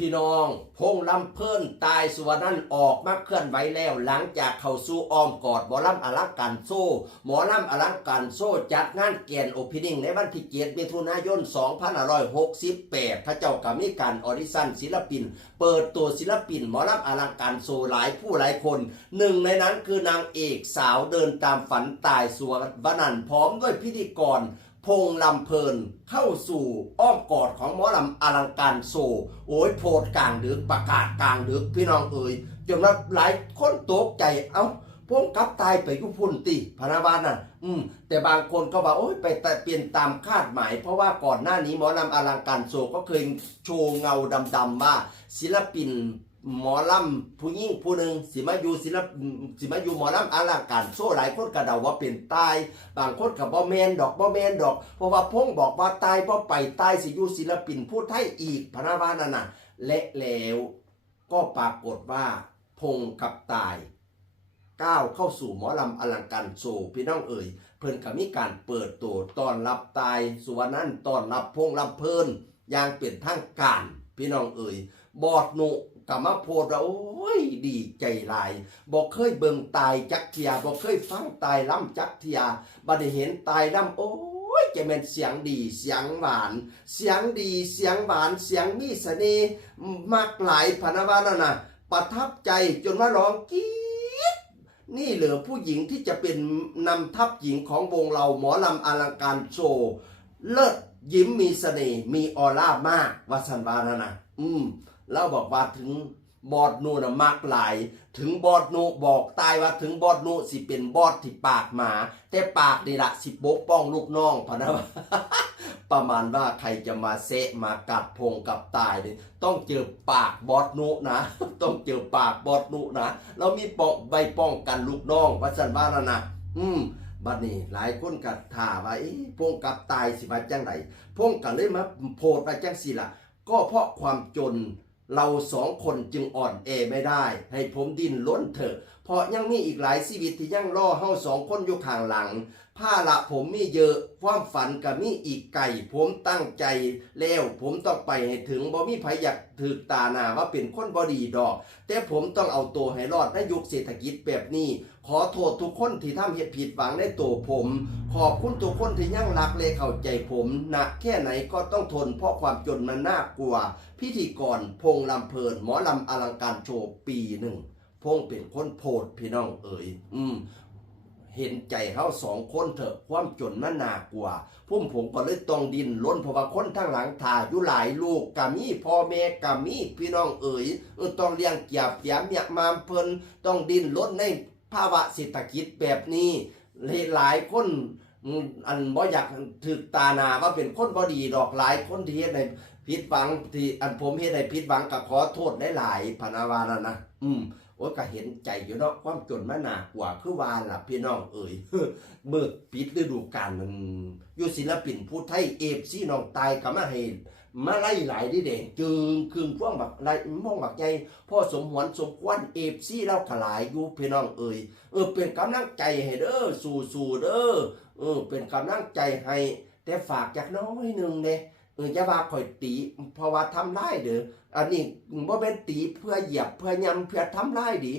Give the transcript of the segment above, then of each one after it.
พี่น้องพงลำเพิ่นตายสุวรรณันออกมาเคลื่อนไหวแล้วหลังจากเข้าสู่อ้อมกอดหมอลำอลังการโซ่หมอลำอลังการโซ่จัดงานแกนโอเพนนิ่งในวันที่7มิถุนายน2568พระเจ้าก็มีการออดิชั่นศิลปินเปิดตัวศิลปินหมอลำอลังการโซ่หลายผู้หลายคนหนึ่งในนั้นคือนางเอกสาวเดินตามฝันตายสุวรรณันพร้อมด้วยพิธีกรพงลำเพลินเข้าสู่อ้อมกอดของหมอลำอลังการโซโอ้ยโพดกลางดึกประกาศกลางดึกพี่น้องเอ๋ยจนหลายคนตกใจพงกลับตายไปยุพุ่นติพนาวาน่ะแต่บางคนก็ว่าโอ้ยไปแต่เปลี่ยนตามคาดหมายเพราะว่าก่อนหน้านี้หมอลำอลังการโซก็เคยโชว์เงาดำๆว่าศิลปินหมอลำผู้หญิงผู้หนึ่งสิมาอยู่หมอลำอลังการโซ่หลายคนกระเดาว่าเป็นตายบางคนกับบ่แมนดอกเพราะว่าพงบอกว่าตายบ่ไปตายสิอยู่ศิลปินผู้ไทยอีกพนาวานั่นน่ะและแล้วก็ปรากฏว่าพงกับตายก้าวเข้าสู่หมอลำอลังการโซ่พี่น้องเอ๋ยเพิ่นก็มีการเปิดตัวต้อนรับตายสุวรรณันต้อนรับพงลำเพลินอย่างเป็นทางการพี่น้องเอ๋ยบอดหนุกะมาโพดว่าโอ้ยดีใจหลายบอกเคยเบิ่งตายจักเทียบอกเคยฟังตายล่ำจักเทียบัดนี้เห็นตายล่ำโอ้ยจะเป็นเสียงดีเสียงหวานเสียงดีเสียงหวานเสียงมีเสน่ห์มากหลายพนาวานั่นน่ะประทับใจจนว่าร้องกรี๊ดนี่เหลือผู้หญิงที่จะเป็นนำทัพหญิงของวงเราหมอลำอลังการโชว์เลิศยิ้มมีเสน่ห์มีออร่ามากว่าสันวานั่นน่ะเราบอกว่าถึงบอดนูนะมากหลายถึงบอดนูบอกตายว่าถึงบอดนูสิเป็นบอดที่ปากหมาแต่ปากนี่ละสิปกป้องลูกน้องพะนะ ประมาณว่าใครจะมาเซะมากัดพงกับตายเนี่ยต้องเจอปากบอดนูนะ ต้องเจอปากบอดนูนะเรามีปอกใบป้องกันลูกน้องวัสันว่าแล้วนะบัดนี้หลายคนกัดท่าว่าพงกับตายสิว่าจังไดพงก็เลยมาโพดว่าจังสิล่ะก็เพราะความจนเราสองคนจึงอ่อนแอไม่ได้ให้ผมดิ้นล้นเถอะเพราะยังมีอีกหลายชีวิตที่ยังรอเฮาสองคนอยู่ข้างหลังผ้าละผมมีเยอะความฝันก็มีอีกไก่ผมตั้งใจแล้วผมต้องไปให้ถึงบ่มีไผอยากถือตาหน้าว่าเป็นคนบ่ดีดอกแต่ผมต้องเอาตัวให้รอดในยุคเศรษฐกิจแบบนี้ขอโทษทุกคนที่ทำเหตุผิดหวังในตัวผมขอบคุณทุกคนที่ยังรักและเข้าใจผมหนักแค่ไหนก็ต้องทนเพราะความจนมันน่ากลัวพิธีกรพงลำเพลินหมอลำอลังการโชว์ปีหนึ่งพงเป็นคนโพดพี่น้องเอ๋ยเห็นใจเขาสองคนเถอะความจนมันน่ากลัวผมก็เลยต้องดินล้นเพราะว่าคนทั้งหลังถ่าอยู่หลายลูกกะมีพ่อแม่กะมีพี่น้องเอ๋ยต้องเลี้ยงเกียบเสียมเนี่ยมามเพิ่นต้องดินล้นในภาวะเศรษฐกิจแบบนี้หลายคนอันบ่อยากถือตาหนาว่าเป็นคนบ่ดีดอกหลายคนที่เฮ็ดในผิดหวังที่อันผมเฮ็ดให้ผิดหวังก็ขอโทษได้หลายพนาวานะโอ้ยก็เห็นใจอยู่เนาะความจนมันหนักกว่าคือว่าล่ะพี่น้องเอ๋ยเมื่อปิดฤดูกาลมันอยู่ศิลปินผู้ไทยเอฟซีน้องตายก็มาให้มาไล่หลายดิเด้จึงคืนพวงบักไล่มองบักใหญ่พ่อสมหวนสมควรเอฟซีเราขลายอยู่พี่น้องเอ๋ยเป็นกำลังใจให้เด้อสู้ๆเด้อเป็นกำลังใจให้แต่ฝากจากน้อยนึงเด้อย่าว่าข่อยตีเพราะว่าทำลายเด้ออันนี้บ่เป็นตีเพื่อเหยียบเพื่อยำเพื่อทำลายดี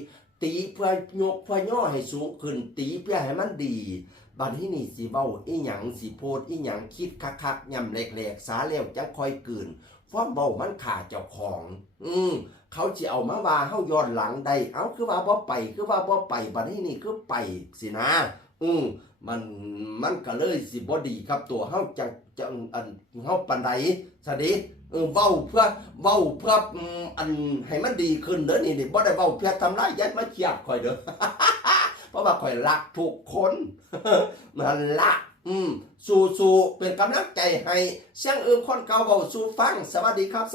ตีเพื่อยกเพื่อย่อให้สูงขึ้นตีเพื่อให้มันดีบัดนี้นี่สิเว้าอีหยังสิโพดอีหยังคิดคักๆยำแหลกๆสาแล้วจังค่อยกืนฟ้อนเว้ามันขาเจ้าของเขาสิเอามาว่าเฮาย้อนหลังได้เอาคือว่าบ่ไปบัดนี้นี่คือไปสินะมันก็เลยสิบ่ดีครับตัวเฮาจังอันเฮาปานใดซะดิเว้าเพื่ออันให้มันดีขึ้นเด้อนี่บ่ได้เว้าเพื่อทำร้ายยัดมาเคียดข่อยเด้อ เพราะว่าข่อยรักทุกคนนั่นล่ะสู้ๆเป็นกำลังใจให้เสียงคนเก่าเว้าสู่ฟังสวัสดีครับ